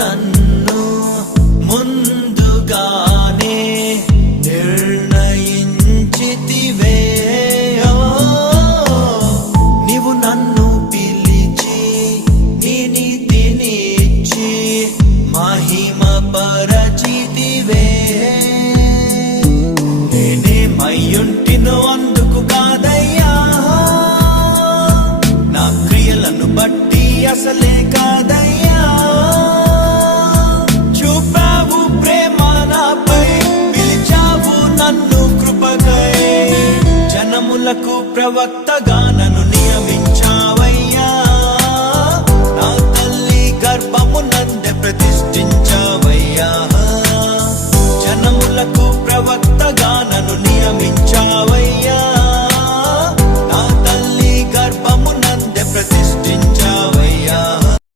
నన్ను ముందుగానే నిర్ణయించితివే. నీవు నన్ను పిలిచి నీ నీతినిచ్చి మహిమ పరచితివే. నేనేమయ్యుంటినో అందుకు కాదయ్యా, నా క్రియలను బట్టి అసలే కాదయ్యా. చూపావు ప్రేమ నాపై, పిలిచావు నన్ను కృపకై. జనములకు ప్రవక్తగా నన్ను